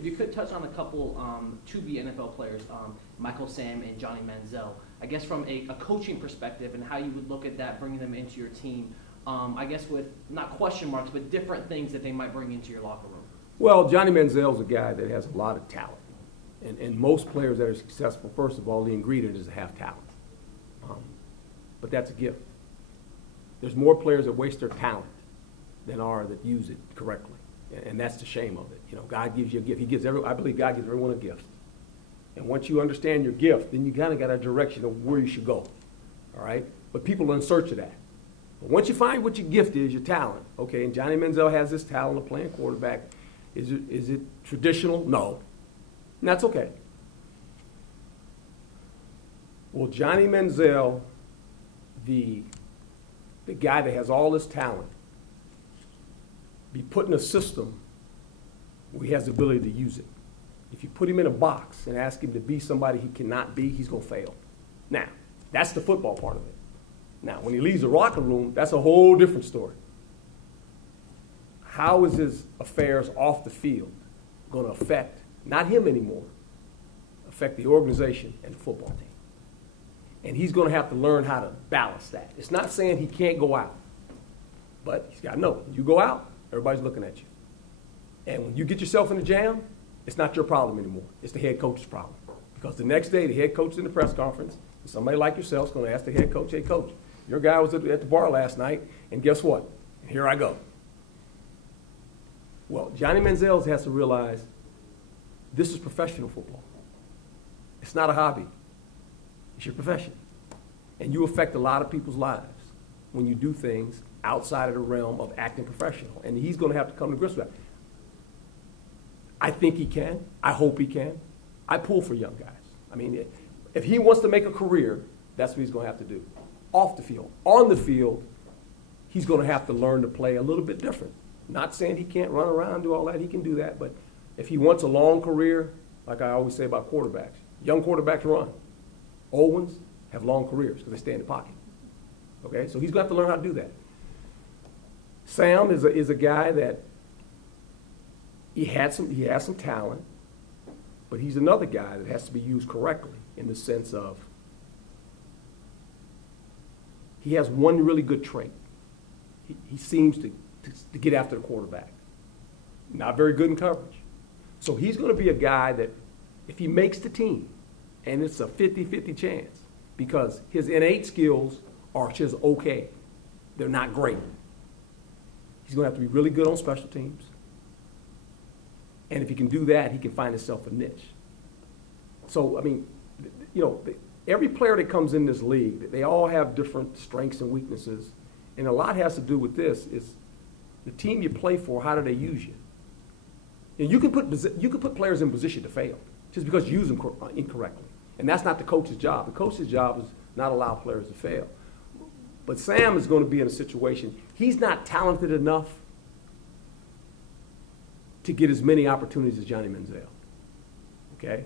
if you could touch on a couple to-be NFL players, Micheal, Sam, and Johnny Manziel. I guess from a coaching perspective and how you would look at that, bringing them into your team. I guess with not question marks, but different things that they might bring into your locker room. Well, Johnny Manziel's a guy that has a lot of talent. And most players that are successful, first of all, the ingredient is to have talent. But that's a gift. There's more players that waste their talent than are that use it correctly. And that's the shame of it. You know, God gives you a gift. I believe God gives everyone a gift. And once you understand your gift, then you kind of got a direction of where you should go. All right? But people are in search of that. But once you find what your gift is, your talent, okay, and Johnny Manziel has this talent of playing quarterback. Is it traditional? No. And that's okay. Well, Johnny Manziel, the guy that has all this talent, be put in a system where he has the ability to use it. If you put him in a box and ask him to be somebody he cannot be, he's going to fail. Now, that's the football part of it. Now, when he leaves the locker room, that's a whole different story. How is his affairs off the field going to affect, not him anymore, affect the organization and the football team? And he's going to have to learn how to balance that. It's not saying he can't go out, but he's got to know, you go out, everybody's looking at you. And when you get yourself in a jam, it's not your problem anymore. It's the head coach's problem. Because the next day, the head coach is in the press conference, and somebody like yourself is going to ask the head coach, hey, coach, your guy was at the bar last night, and guess what? Here I go. Well, Johnny Manziel has to realize this is professional football. It's not a hobby. It's your profession. And you affect a lot of people's lives when you do things outside of the realm of acting professional. And he's going to have to come to grips with that. I think he can. I hope he can. I pull for young guys. I mean, if he wants to make a career, that's what he's going to have to do. Off the field. On the field, he's going to have to learn to play a little bit different. Not saying he can't run around and do all that. He can do that. But if he wants a long career, like I always say about quarterbacks, young quarterbacks run. Old ones have long careers because they stay in the pocket. Okay? So he's going to have to learn how to do that. Sam is a guy that he has some talent, but he's another guy that has to be used correctly in the sense of he has one really good trait. He seems to get after the quarterback. Not very good in coverage. So he's going to be a guy that if he makes the team, and it's a 50-50 chance because his innate skills are just okay. They're not great. He's going to have to be really good on special teams. And if he can do that, he can find himself a niche. So, I mean, you know, every player that comes in this league, they all have different strengths and weaknesses. And a lot has to do with this is the team you play for, how do they use you? And you can put players in position to fail just because you use them incorrectly. And that's not the coach's job. The coach's job is not allow players to fail. But Sam is going to be in a situation, he's not talented enough to get as many opportunities as Johnny Manziel. Okay?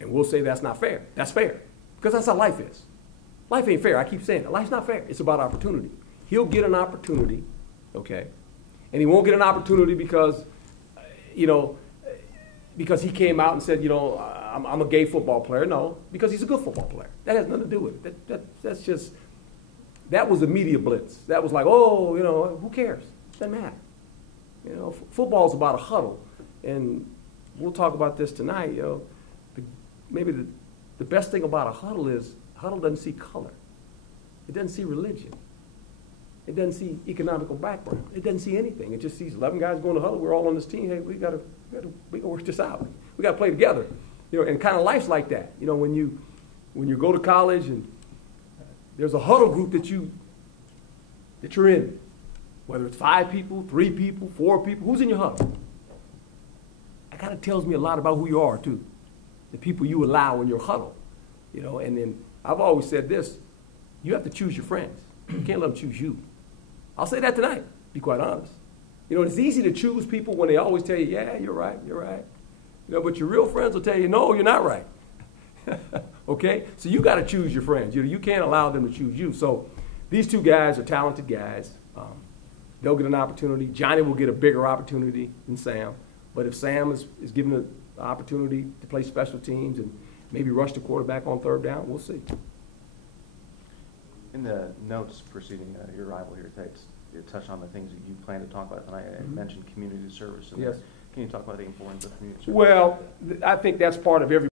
And we'll say that's not fair. That's fair. Because that's how life is. Life ain't fair. I keep saying it. Life's not fair. It's about opportunity. He'll get an opportunity, okay? And he won't get an opportunity because, you know, because he came out and said, you know, I'm a gay football player. No, because he's a good football player. That has nothing to do with it. That's just, that was a media blitz. That was like, oh, you know, who cares? Doesn't matter. You know, football's about a huddle. And we'll talk about this tonight, you know. Maybe the best thing about a huddle is huddle doesn't see color. It doesn't see religion. It doesn't see economical background. It doesn't see anything. It just sees 11 guys going to huddle. We're all on this team. Hey, we gotta work this out. We gotta play together. You know, and kind of life's like that. You know, when you go to college and there's a huddle group that you're in, whether it's 5 people, 3 people, 4 people, who's in your huddle? That kind of tells me a lot about who you are too. The people you allow in your huddle. You know, and then I've always said this, you have to choose your friends. You can't let them choose you. I'll say that tonight, be quite honest. You know, it's easy to choose people when they always tell you, yeah, you're right. You know, but your real friends will tell you, no, you're not right. Okay? So you got to choose your friends. You can't allow them to choose you. So these 2 guys are talented guys. They'll get an opportunity. Johnny will get a bigger opportunity than Sam. But if Sam is given the opportunity to play special teams and maybe rush the quarterback on third down, we'll see. In the notes preceding your arrival here today, you touched on the things that you plan to talk about tonight. I mentioned community service. Yes. Can you talk about the importance of community service? Well, I think that's part of every